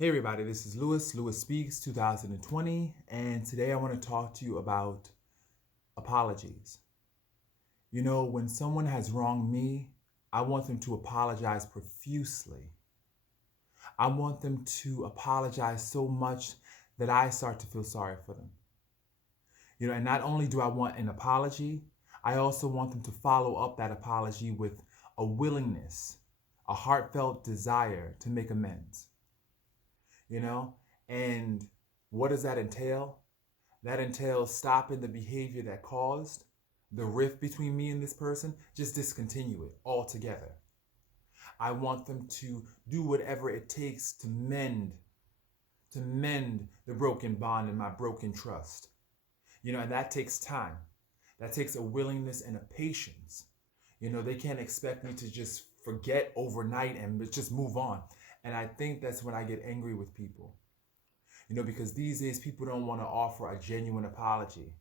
Hey everybody, this is Lewis Speaks 2020, and today I want to talk to you about apologies. You know, when someone has wronged me, I want them to apologize profusely. I want them to apologize so much that I start to feel sorry for them. And not only do I want an apology, I also want them to follow up that apology with a willingness, a heartfelt desire to make amends. you know? And what does that entail? That entails stopping the behavior that caused the rift between me and this person, just discontinue it altogether. I want them to do whatever it takes to mend the broken bond and my broken trust. And that takes time. That takes a willingness and a patience. They can't expect me to just forget overnight and just move on. And I think that's when I get angry with people. Because these days people don't want to offer a genuine apology.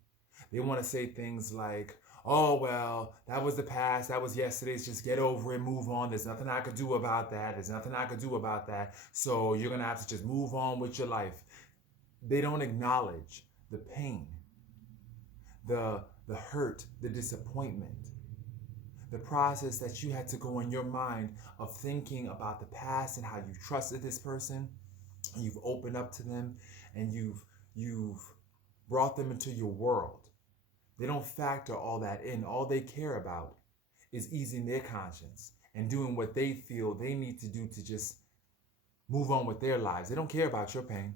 They want to say things like, oh, well, that was the past. That was yesterday's. Just get over it, move on. There's nothing I could do about that. There's nothing I could do about that. So you're going to have to just move on with your life. They don't acknowledge the pain, the hurt, the disappointment, the process that you had to go in your mind of thinking about the past and how you trusted this person. You've opened up to them and you've brought them into your world. They don't factor all that in. All they care about is easing their conscience and doing what they feel they need to do to just move on with their lives. They don't care about your pain.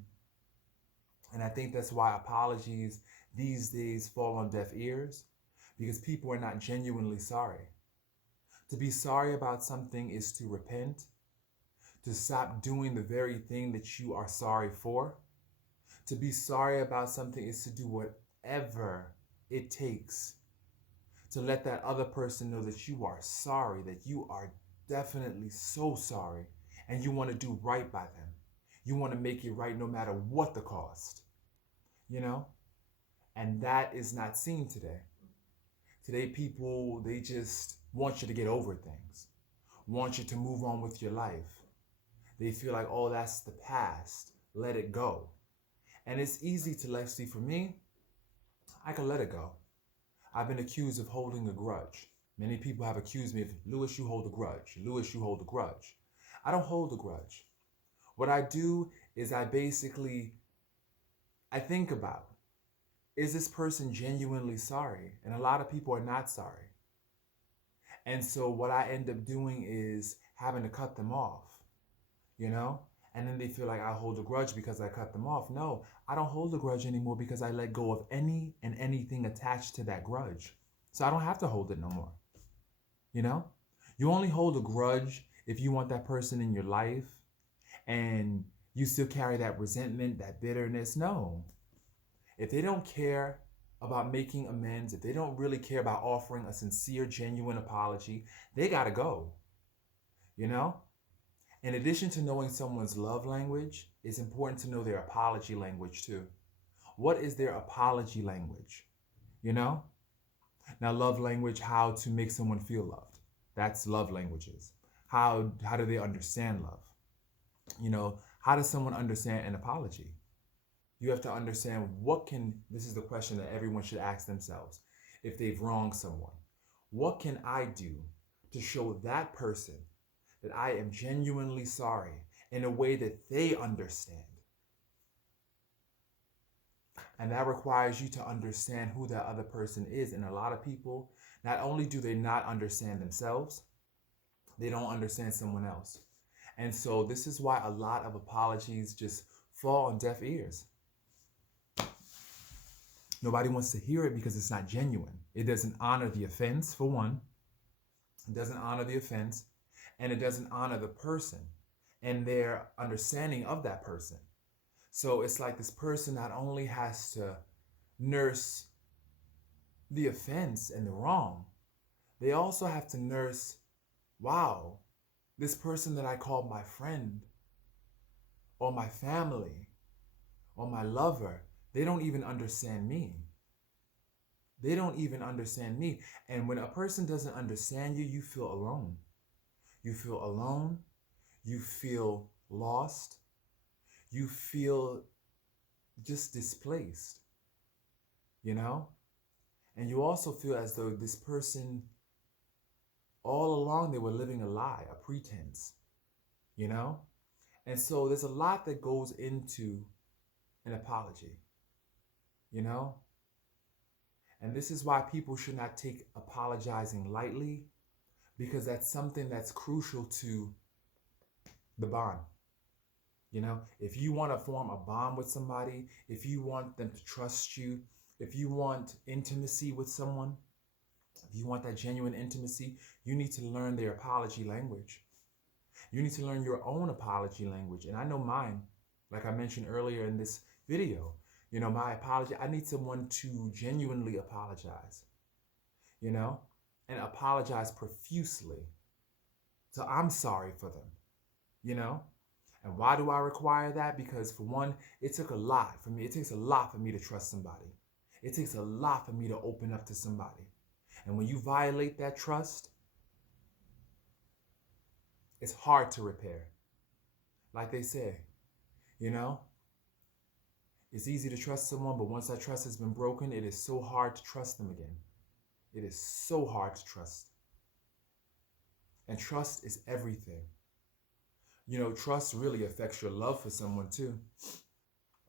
And I think that's why apologies these days fall on deaf ears, because people are not genuinely sorry. To be sorry about something is to repent, to stop doing the very thing that you are sorry for. To be sorry about something is to do whatever it takes to let that other person know that you are sorry, that you are definitely so sorry, and you want to do right by them. You want to make it right no matter what the cost, you know? And that is not seen today. Today, people, they just want you to get over things, want you to move on with your life. They feel like, oh, that's the past. Let it go. And it's easy to see. For me, I can let it go. I've been accused of holding a grudge. Many people have accused me of, Lewis, you hold a grudge. Lewis, you hold a grudge. I don't hold a grudge. What I do is I think about, is this person genuinely sorry? And a lot of people are not sorry. And so what I end up doing is having to cut them off, you know? And then they feel like I hold a grudge because I cut them off. No, I don't hold a grudge anymore because I let go of any and anything attached to that grudge. So I don't have to hold it no more. You know? You only hold a grudge if you want that person in your life and you still carry that resentment, that bitterness. No. If they don't care about making amends, if they don't really care about offering a sincere, genuine apology, they got to go. You know? In addition to knowing someone's love language, it's important to know their apology language too. What is their apology language? You know? Now, love language, how to make someone feel loved. That's love languages. How do they understand love? How does someone understand an apology? You have to understand this is the question that everyone should ask themselves if they've wronged someone. What can I do to show that person that I am genuinely sorry in a way that they understand? And that requires you to understand who that other person is. And a lot of people, not only do they not understand themselves, they don't understand someone else. And so this is why a lot of apologies just fall on deaf ears. Nobody wants to hear it because it's not genuine. It doesn't honor the offense, for one. It doesn't honor the offense, and it doesn't honor the person and their understanding of that person. So it's like this person not only has to nurse the offense and the wrong, they also have to nurse, wow, this person that I called my friend or my family or my lover, they don't even understand me. They don't even understand me. And when a person doesn't understand you, you feel alone. You feel alone. You feel lost. you feel just displaced, you know? And you also feel as though this person, all along, they were living a lie, a pretense, you know? And so there's a lot that goes into an apology, you know? And this is why people should not take apologizing lightly, because that's something that's crucial to the bond. You know, if you want to form a bond with somebody, if you want them to trust you, if you want intimacy with someone, if you want that genuine intimacy, you need to learn their apology language. You need to learn your own apology language. And I know mine, like I mentioned earlier in this video, you know, my apology, I need someone to genuinely apologize, you know, and apologize profusely. So I'm sorry for them, you know. And why do I require that? Because for one, it took a lot for me. It takes a lot for me to trust somebody. It takes a lot for me to open up to somebody. And when you violate that trust, it's hard to repair. Like they say, you know, it's easy to trust someone, but once that trust has been broken, it is so hard to trust them again. It is so hard to trust. And trust is everything. You know, trust really affects your love for someone too.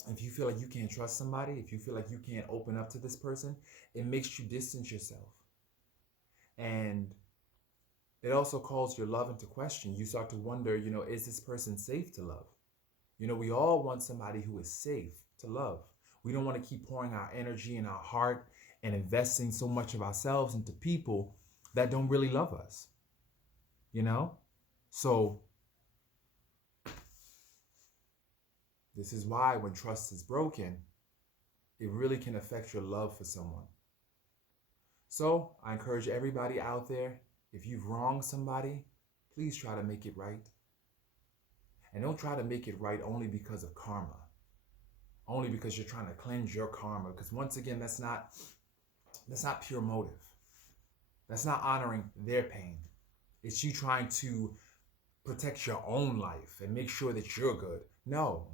If you feel like you can't trust somebody, if you feel like you can't open up to this person, it makes you distance yourself. And it also calls your love into question. You start to wonder, you know, is this person safe to love? You know, we all want somebody who is safe to love. We don't want to keep pouring our energy and our heart and investing so much of ourselves into people that don't really love us, you know? So this is why when trust is broken, it really can affect your love for someone. So I encourage everybody out there, if you've wronged somebody, please try to make it right. And don't try to make it right only because of karma, only because you're trying to cleanse your karma. Because once again, that's not pure motive. That's not honoring their pain. It's you trying to protect your own life and make sure that you're good. No.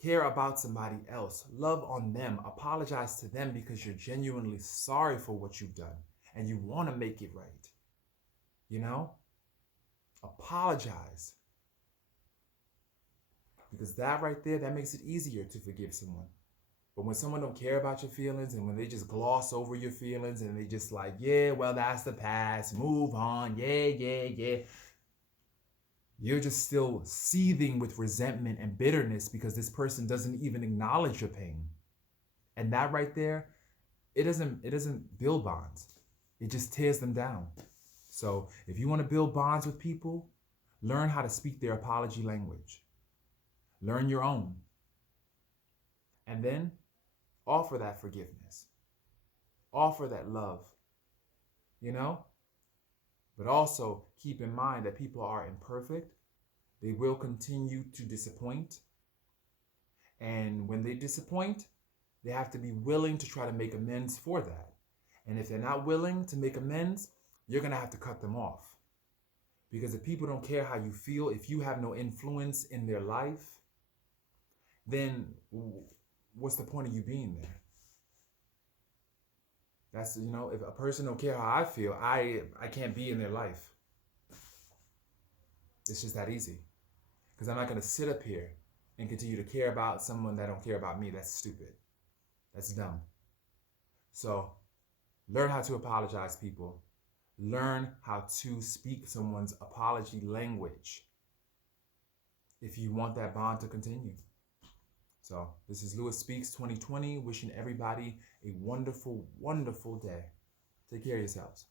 Care about somebody else. Love on them. Apologize to them because you're genuinely sorry for what you've done and you want to make it right. You know? Apologize. Because that right there, that makes it easier to forgive someone. But when someone don't care about your feelings and when they just gloss over your feelings and they just like, yeah, well, that's the past, move on, yeah. You're just still seething with resentment and bitterness because this person doesn't even acknowledge your pain. And that right there, it doesn't build bonds. It just tears them down. So if you want to build bonds with people, learn how to speak their apology language. Learn your own. And then offer that forgiveness. Offer that love. You know? But also keep in mind that people are imperfect. They will continue to disappoint. And when they disappoint, they have to be willing to try to make amends for that. And if they're not willing to make amends, you're going to have to cut them off. Because if people don't care how you feel, if you have no influence in their life, then what's the point of you being there? That's, you know, if a person don't care how I feel, I can't be in their life. It's just that easy. Because I'm not going to sit up here and continue to care about someone that don't care about me. That's stupid. That's dumb. So learn how to apologize, people. Learn how to speak someone's apology language if you want that bond to continue. So this is Lewis Speaks 2020, wishing everybody a wonderful, wonderful day. Take care of yourselves.